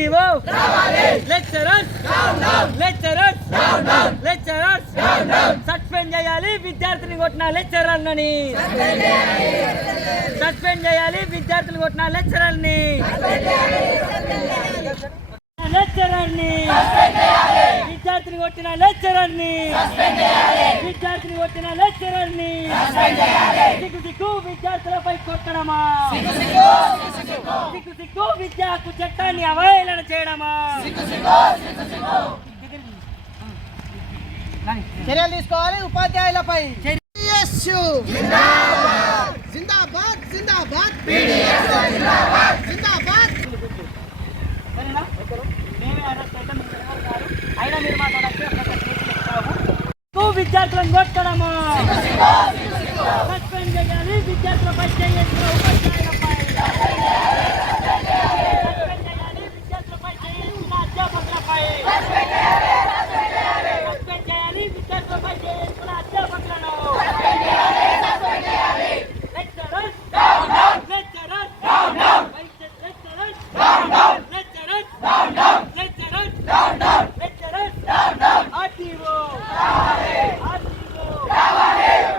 GO lecturers lecturers lecturers suspend చేయాలి విద్యార్థిని కొట్టిన లెక్చరర్లని సస్పెండ్ చేయాలి విద్యార్థులు కొట్టిన లెక్చరర్ని లెక్చరర్ని కొట్టిన లెక్చరర్ని. విద్యార్థిని కొట్టిన లెక్చరర్ని. విద్యార్థులపై కొట్టడమా? విద్యాకు చట్టాన్ని అవహేళన చేయడమా? చర్యలు తీసుకోవాలి ఉపాధ్యాయులపై. జిందాబాద్. జిందాబాద్ జిందాబాద్. సరేనా? మేమే అరెస్ట్ అయితే మీరు ఎవరు కాదు. అయినా మీరు మా తోడు వస్తే ఒక కేసు పెట్టుకోము. నువ్వు విద్యార్థులను కొట్టడము సస్పెండ్ చేయాలి విద్యార్థులపై చేయాల్సిన ఉపాధ్యాయులపై సస్పెండ్ చేయాలి విద్యార్థులపై చేయాల్సిన అధ్యాపకులపై సస్పెండ్ చేయాలి విద్యార్థులపై చేయాల్సిన అధ్యాపకులను lecturers lecturers lecturers lecturers lecturers lecturers RTO RTO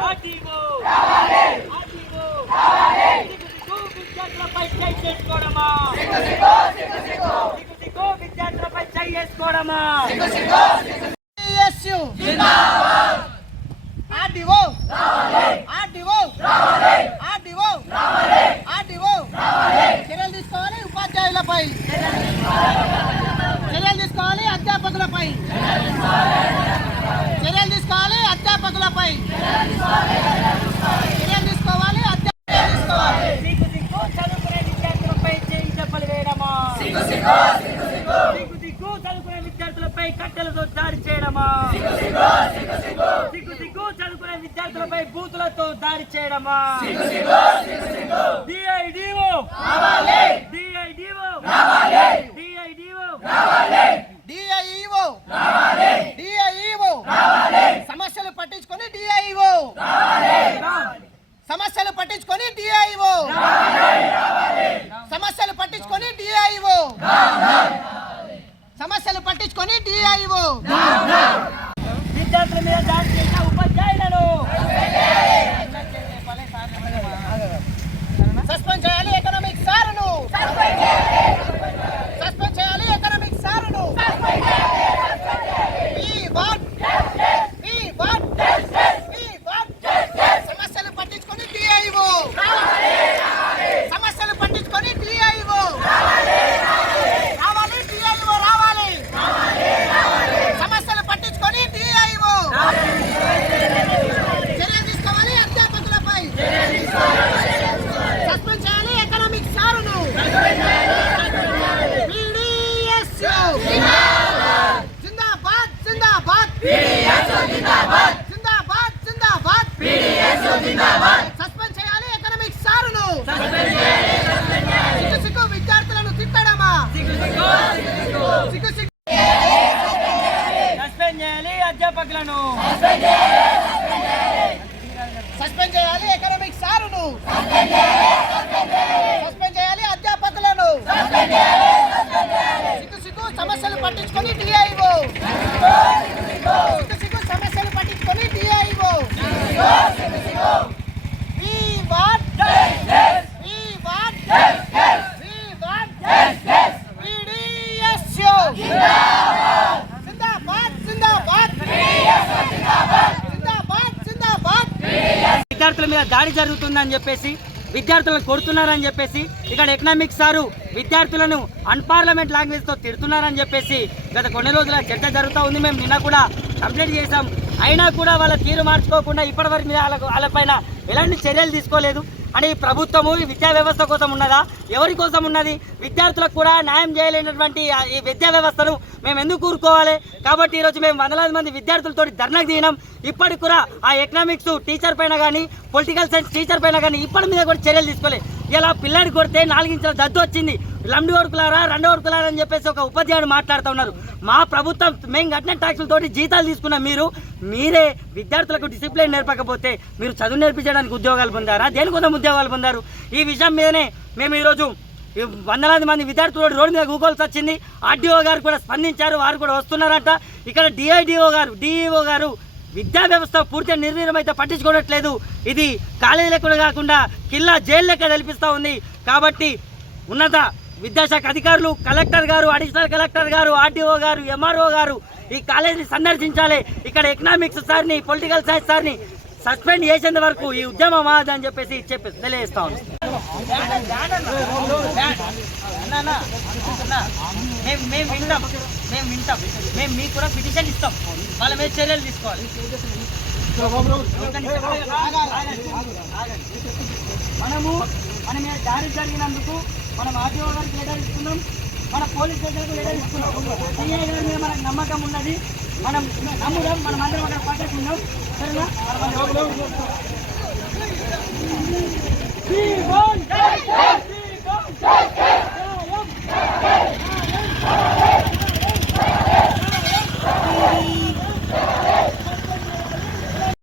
RTO RTO సిగ్గు విద్యార్థులపై చేయి చేసుకోవడమా సిగ్గు సిగ్గు విద్యార్థులపై చేయి చేసుకోవడమా PSU. RDO RDO RDO RDO చర్యలు తీసుకోవాలి ఉపాధ్యాయులపై చర్యలు తీసుకోవాలి అధ్యాపకులపై చర్యలు తీసుకోవాలి అధ్యాపకులపై చర్యలు తీసుకోవాలి అధ్యాపకులు తీసుకోవాలి సిగ్గు సిగ్గు చదువుకునే విద్యార్థులపై చేయి చెప్పలు వేయడమా సిగ్గు సిగ్గు సిగ్గు చదువుకునే విద్యార్థులపై కట్టెలతో దాడి చేయడమా సిగ్గు సిగ్గు చదువుకునే విద్యార్థులపై బూతులతో దాడి చేయడమా డిఐడిఓ డిఐడిఓ డిఐడిఓ డిఐఈఓ డిఐఈఓ సమస్యలు పట్టించుకొని డిఐఓ సమస్యలు పట్టించుకొని డిఐఓ సమస్యలు పట్టించుకొని డిఐఓ సమస్యలు పట్టించుకొని డిఐఓ విద్యార్థుల మీద దాడి చేసిన ఉపాధ్యాయులను సస్పెండ్ చేయాలి ఎకనామిక్ సారును సస్పెండ్ చేయాలి ఎకనామిక్ సారును We want We want We want సమస్యలు పట్టించుకొని డిఐఓ సమస్యలు పట్టించుకొని డిఐఓ రావాలి డిఐఓ రావాలి సమస్యలు పట్టించుకొని డిఐఓ చర్యలు తీసుకోవాలి అధ్యాపకులపై సస్పెండ్ చేయాలి ఎకనామిక్ సారును PDSU. జిందాబాద్ జిందాబాద్ జిందాబాద్ జిందాబాద్ సస్పెండ్ చేయాలి ఎకనామిక్ సారును సిగ్గు సిగ్గు విద్యార్థులను తిట్టడమా సిగ్గు సిగ్గు సస్పెండ్ చేయాలి అధ్యాపకులను సస్పెండ్ చేయాలి. ఎకనామిక్ సారును సస్పెండ్ చేయాలి అధ్యాపకులను సిగ్గు సిగ్గు సమస్యలు పట్టించుకొని డిఐఓ సిగ్గు సిగ్గు సమస్యలు పట్టించుకొని DIO We want We want We want PDSU. జిందాబాద్ జిందాబాద్ జిందాబాద్ జిందాబాద్ విద్యార్థుల మీద దాడి జరుగుతుందని చెప్పేసి విద్యార్థులను కొడుతున్నారని చెప్పేసి ఇక్కడ ఎకనామిక్స్ సారు విద్యార్థులను అన్పార్లమెంట్ లాంగ్వేజ్తో తిడుతున్నారని చెప్పేసి గత కొన్ని రోజుల చర్చ జరుగుతూ ఉంది. మేము నిన్న కూడా కంప్లైంట్ చేశాం. అయినా కూడా వాళ్ళ తీరు మార్చుకోకుండా ఇప్పటివరకు మీద వాళ్ళకు వాళ్ళపైన ఎలాంటి చర్యలు తీసుకోలేదు. అని ప్రభుత్వము ఈ విద్యా వ్యవస్థ కోసం ఉన్నదా? ఎవరి కోసం ఉన్నది? విద్యార్థులకు కూడా న్యాయం చేయలేనటువంటి ఈ విద్యా వ్యవస్థను మేము ఎందుకు కూరుకోవాలి? కాబట్టి ఈరోజు మేము వందలాది మంది విద్యార్థులతో ధర్నాకు దిగినాం ఇప్పటికి కూడా ఆ ఎకనామిక్స్ టీచర్ పైన కానీ పొలిటికల్ సైన్స్ టీచర్ పైన కానీ ఇప్పటి మీద కూడా చర్యలు తీసుకోలేదు ఇలా పిల్లాడి కొడితే నాలుగించల దద్దు వచ్చింది. లండి వరకులారా రెండో వరకులారా అని చెప్పేసి ఒక ఉపాధ్యాయుడు మాట్లాడుతూ ఉన్నారు. మా ప్రభుత్వం మేము కట్టిన ట్యాక్సులతోటి జీతాలు తీసుకున్న మీరు మీరే విద్యార్థులకు డిసిప్లిన్ నేర్పకపోతే మీరు చదువు నేర్పించడానికి ఉద్యోగాలు పొందారా? దేనికోసం ఉద్యోగాలు పొందారు? ఈ విషయం మీదనే మేము ఈరోజు వందలాది మంది విద్యార్థులు రోడ్డు మీద గూగోల్సి వచ్చింది. ఆర్డీఓ గారు కూడా స్పందించారు వారు కూడా వస్తున్నారంట. ఇక్కడ డిఐడిఓ గారు డిఈఓ గారు విద్యా వ్యవస్థ పూర్తిగా నిర్వీర్యమైతే అయితే పట్టించుకోవట్లేదు. ఇది కాలేజీలకు కాకుండా కిల్లా జైలు లెక్క తెలిపిస్తూ ఉంది. కాబట్టి ఉన్నత విద్యాశాఖ అధికారులు కలెక్టర్ గారు అడిషనల్ కలెక్టర్ గారు ఆర్డీఓ గారు ఎంఆర్ఓ గారు ఈ కాలేజీని సందర్శించాలి. ఇక్కడ ఎకనామిక్స్ సార్ని పొలిటికల్ సైన్స్ సార్ని సస్పెండ్ చేసేంత వరకు ఈ ఉద్యమం అని చెప్పేసి చెప్పి తెలియజేస్తా ఉంది. మేము మేము వింటాం. మేము వింటాం. మేము మీకు కూడా పిటిషన్ ఇస్తాం. వాళ్ళ మీద చర్యలు తీసుకోవాలి. మనము మన మీద దారి జరిగినందుకు మనం ఆర్టీఓ గారికి లెటర్ ఇస్తున్నాం. మన పోలీస్ స్టేషన్కి లెటర్ ఇస్తున్నాం. సిఐ గారి మీద మనకు నమ్మకం ఉన్నది. మనం నమ్ముదాం. మనం అందరం అక్కడ పట్టకున్నాం సరేనా?